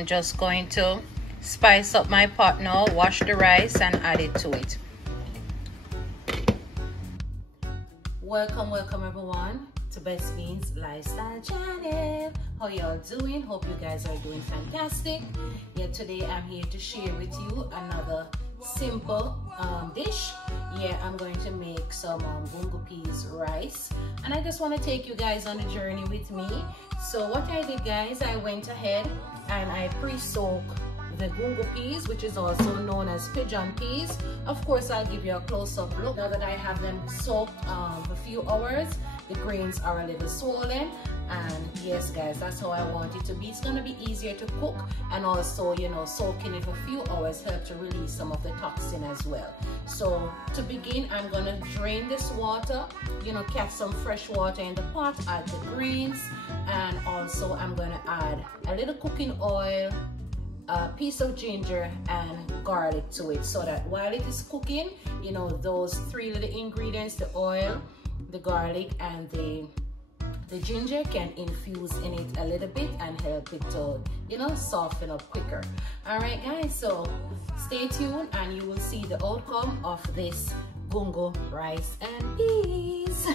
am just going to spice up my pot now, wash the rice and add it to it. Welcome everyone to Best Fiends Lifestyle Channel. How y'all doing? Hope you guys are doing fantastic. Yeah, today I'm here to share with you another simple dish. Yeah, I'm going to make some gungo peas rice, and I just want to take you guys on a journey with me. So what I did, guys, I went ahead and I pre-soaked the gungo peas, which is also known as pigeon peas. Of course, I'll give you a close-up look. Now that I have them soaked for a few hours, the grains are a little swollen, and yes guys, that's how I want it to be. It's going to be easier to cook, and also, you know, soaking it for a few hours helps to release some of the toxin as well. So to begin, I'm going to drain this water, you know, catch some fresh water in the pot, add the greens, and also I'm going to add a little cooking oil, a piece of ginger and garlic to it, so that while it is cooking, you know, those three little ingredients, the oil, the garlic and the ginger, can infuse in it a little bit and help it to, you know, soften up quicker. All right guys, so stay tuned and you will see the outcome of this gungo rice and peas.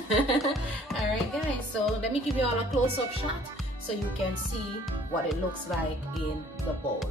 All right guys, so let me give you all a close-up shot so you can see what it looks like in the bowl.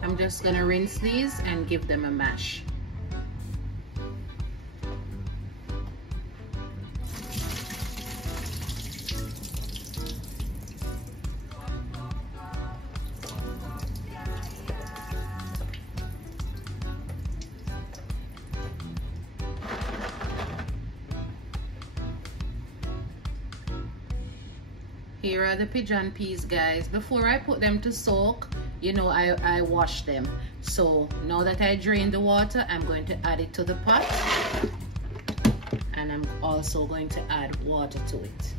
I'm just gonna rinse these and give them a mash. Here are the pigeon peas, guys. Before I put them to soak, you know, I wash them. So now that I drain the water, I'm going to add it to the pot, and I'm also going to add water to it.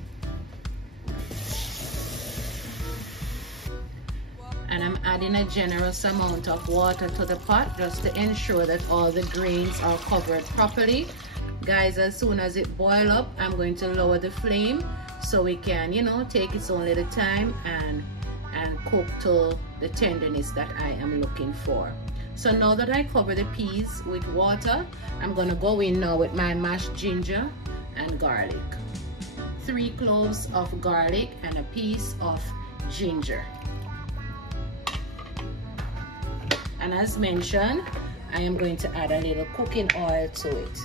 And I'm adding a generous amount of water to the pot just to ensure that all the grains are covered properly. Guys, as soon as it boils up, I'm going to lower the flame so we can, you know, take its own little time and cook to the tenderness that I am looking for. So now that I cover the peas with water, I'm gonna go in now with my mashed ginger and garlic. 3 cloves of garlic and a piece of ginger. And as mentioned, I am going to add a little cooking oil to it.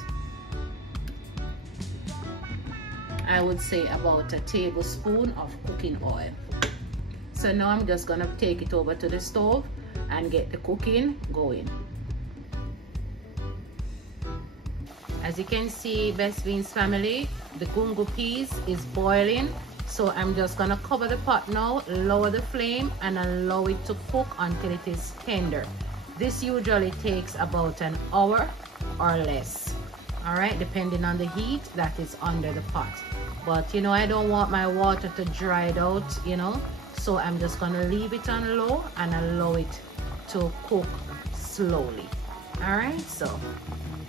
I would say about a tablespoon of cooking oil. So now I'm just gonna take it over to the stove and get the cooking going. As you can see, Best Fiends family, the gungo peas is boiling. So I'm just gonna cover the pot now, lower the flame and allow it to cook until it is tender. This usually takes about an hour or less. All right, depending on the heat that is under the pot. But you know, I don't want my water to dry it out, you know, so I'm just gonna leave it on low and allow it to cook slowly. All right, so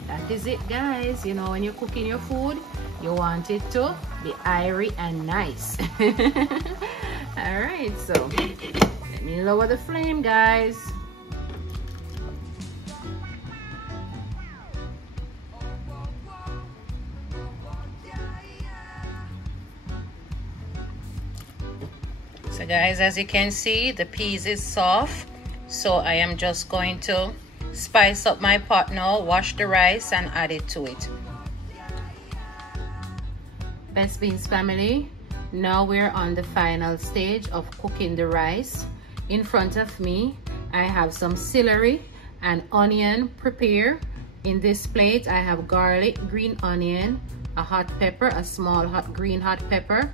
that is it, guys. You know, when you're cooking your food, you want it to be airy and nice. All right, so let me lower the flame, guys. So guys, as you can see, the peas is soft, so I am just going to spice up my pot now, wash the rice and add it to it. Best Fiends family, now we're on the final stage of cooking the rice. In front of me, I have some celery and onion prepared. In this plate, I have garlic, green onion, a hot pepper, a small green hot pepper,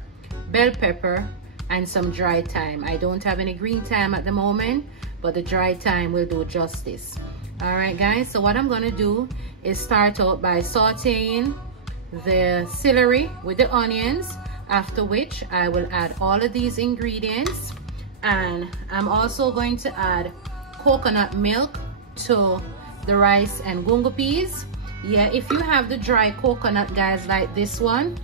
bell pepper, and some dry thyme. I don't have any green thyme at the moment, but the dry thyme will do justice. All right, guys, so what I'm gonna do is start out by sauteing the celery with the onions, after which I will add all of these ingredients, and I'm also going to add coconut milk to the rice and gungo peas. Yeah, if you have the dry coconut, guys, like this one,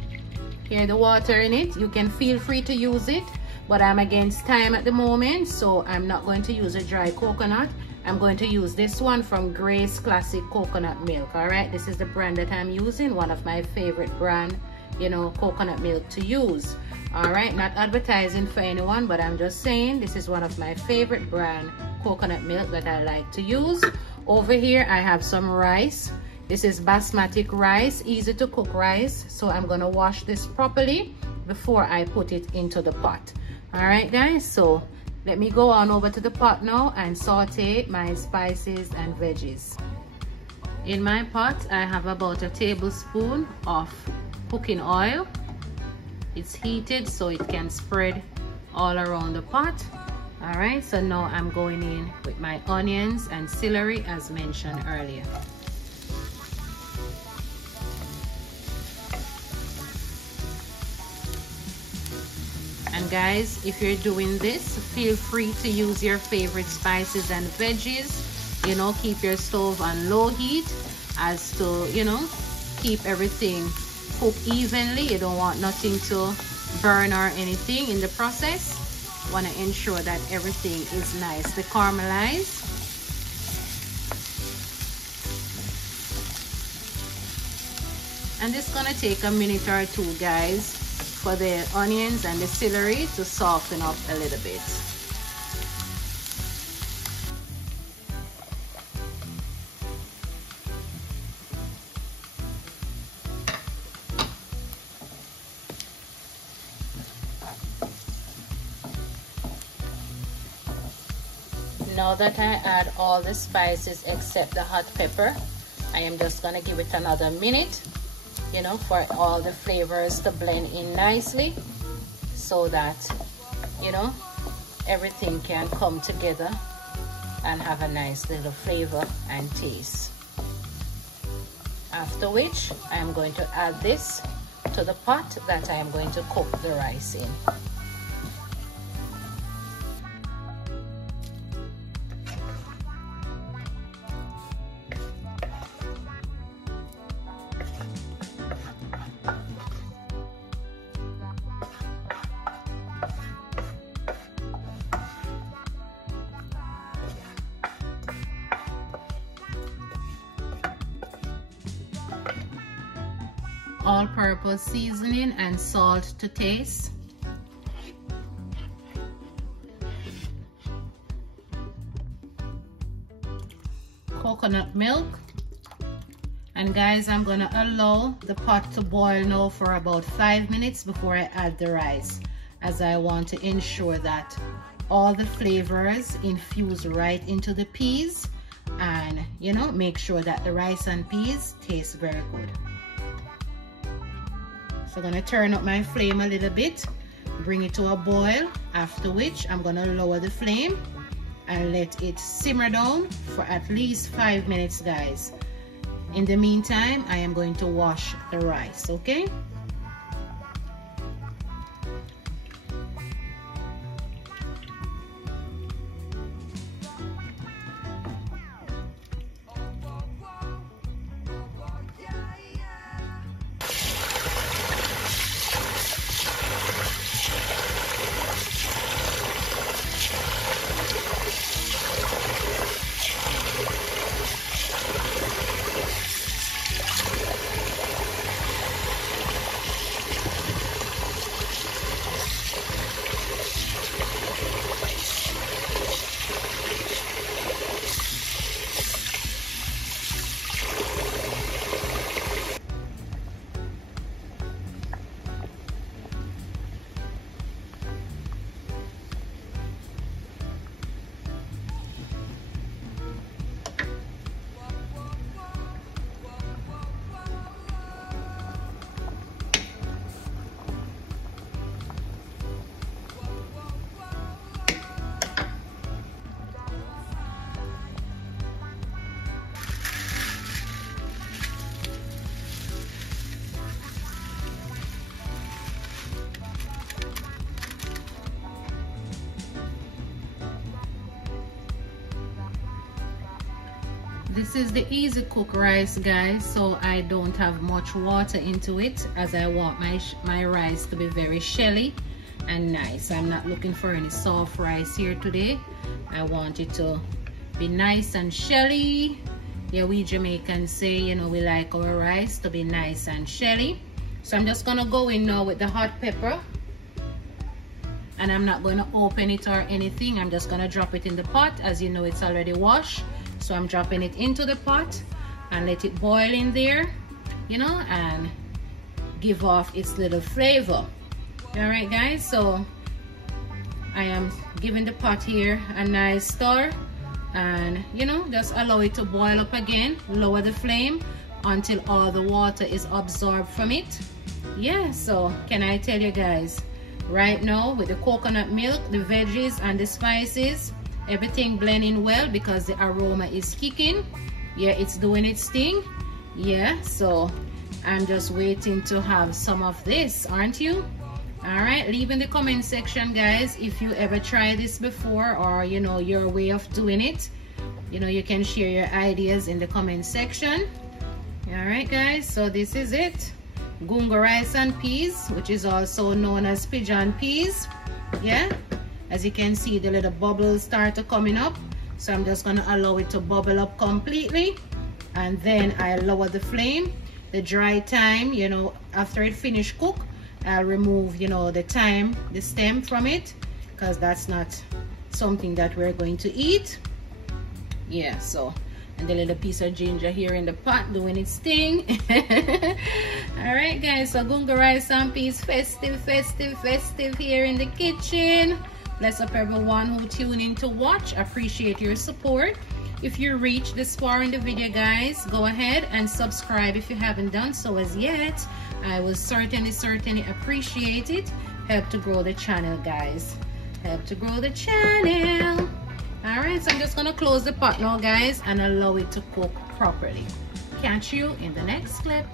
hear the water in it, you can feel free to use it, but I'm against time at the moment, so I'm not going to use a dry coconut. I'm going to use this one from Grace Classic Coconut Milk. All right, this is the brand that I'm using, one of my favorite brand, you know, coconut milk to use. All right, not advertising for anyone, but I'm just saying this is one of my favorite brand coconut milk that I like to use. Over here I have some rice. This is basmati rice, easy to cook rice, so I'm gonna wash this properly before I put it into the pot. All right, guys, so let me go on over to the pot now and saute my spices and veggies. In my pot, I have about a tablespoon of cooking oil. It's heated so it can spread all around the pot. All right, so now I'm going in with my onions and celery as mentioned earlier. And guys, if you're doing this, feel free to use your favorite spices and veggies. You know, keep your stove on low heat as to, you know, keep everything cooked evenly. You don't want nothing to burn or anything in the process. Want to ensure that everything is nicely caramelized. And it's gonna take a minute or two, guys, for the onions and the celery to soften up a little bit. Now that I add all the spices except the hot pepper, I am just gonna give it another minute, you know, for all the flavors to blend in nicely, so that, you know, everything can come together and have a nice little flavor and taste. After which I am going to add this to the pot that I am going to cook the rice in. All-purpose seasoning and salt to taste. Coconut milk. And guys, I'm gonna allow the pot to boil now for about 5 minutes before I add the rice, as I want to ensure that all the flavors infuse right into the peas, and, you know, make sure that the rice and peas taste very good. So I'm gonna turn up my flame a little bit, bring it to a boil, after which I'm gonna lower the flame and let it simmer down for at least 5 minutes, guys. In the meantime, I am going to wash the rice, okay? This is the easy cook rice, guys, so I don't have much water into it, as I want my rice to be very shelly and nice. I'm not looking for any soft rice here today. I want it to be nice and shelly. Yeah, we Jamaicans say, you know, we like our rice to be nice and shelly. So I'm just gonna go in now with the hot pepper, and I'm not going to open it or anything. I'm just going to drop it in the pot. As you know, it's already washed, so I'm dropping it into the pot and let it boil in there, you know, and give off its little flavor. All right, guys, so I am giving the pot here a nice stir, and you know, just allow it to boil up again. Lower the flame until all the water is absorbed from it. Yeah, so can I tell you guys, right now with the coconut milk, the veggies and the spices, everything blending well because the aroma is kicking. Yeah, it's doing its thing. Yeah, so I'm just waiting to have some of this, aren't you? All right, leave in the comment section, guys, if you ever tried this before, or you know, your way of doing it. You know, you can share your ideas in the comment section. All right, guys, so this is it. Gungo rice and peas, which is also known as pigeon peas. Yeah, as you can see, the little bubbles start to coming up, so I'm just gonna allow it to bubble up completely, and then I lower the flame. The dry time, you know, after it finish cook, I'll remove, you know, the stem from it, because that's not something that we're going to eat. Yeah, so, and the little piece of ginger here in the pot doing its thing. All right, guys, so Gungo rice and peas, festive here in the kitchen. Bless up everyone who tuned in to watch. Appreciate your support. If you reach this far in the video, guys, go ahead and subscribe if you haven't done so as yet. I will certainly appreciate it. Help to grow the channel, guys. Help to grow the channel. All right, so I'm just gonna close the pot now, guys, and allow it to cook properly. Catch you in the next clip.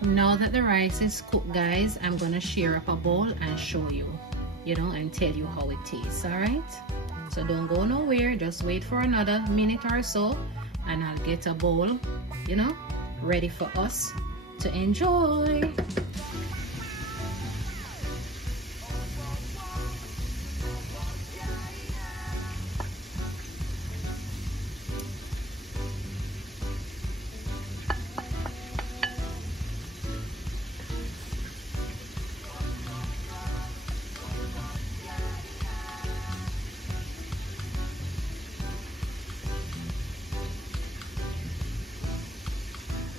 Now that the rice is cooked, guys, I'm gonna share up a bowl and show you, you know, and tell you how it tastes. All right, so don't go nowhere, just wait for another minute or so, and I'll get a bowl, you know, ready for us to enjoy.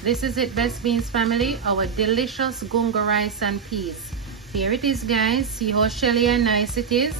This is it, Best Beans family, our delicious Gungo rice and peas. Here it is, guys. See how shelly and nice it is.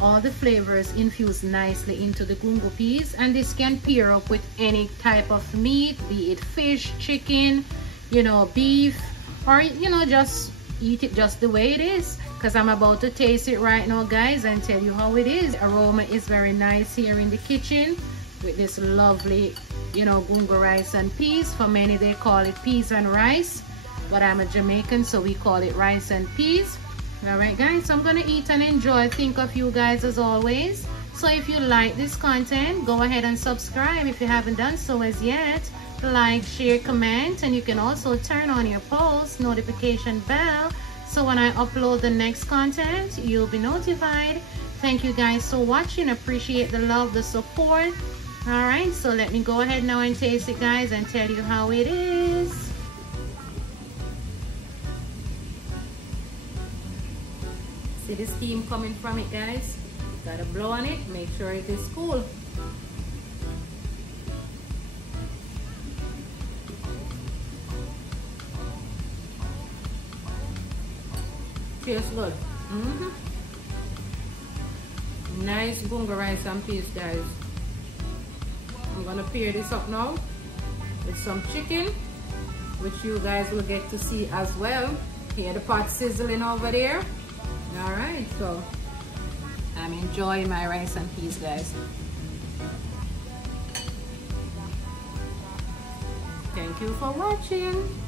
All the flavors infused nicely into the Gungo peas, and this can pair up with any type of meat, be it fish, chicken, you know, beef, or you know, just eat it just the way it is, because I'm about to taste it right now, guys, and tell you how it is. Aroma is very nice here in the kitchen with this lovely, you know, Gungo rice and peas. For many they call it peas and rice, but I'm a Jamaican, so we call it rice and peas. All right, guys, so I'm gonna eat and enjoy. Think of you guys as always. So if you like this content, go ahead and subscribe if you haven't done so as yet. Like, share, comment, and you can also turn on your post notification bell, so when I upload the next content, you'll be notified. Thank you guys for watching. Appreciate the love, the support. All right, so let me go ahead now and taste it, guys, and tell you how it is. See the steam coming from it, guys? Gotta blow on it, make sure it is cool. Tastes good. Nice gungo rice and peas, guys. I'm gonna pair this up now with some chicken, which you guys will get to see as well. Hear the pot sizzling over there. All right, so I'm enjoying my rice and peas, guys. Thank you for watching.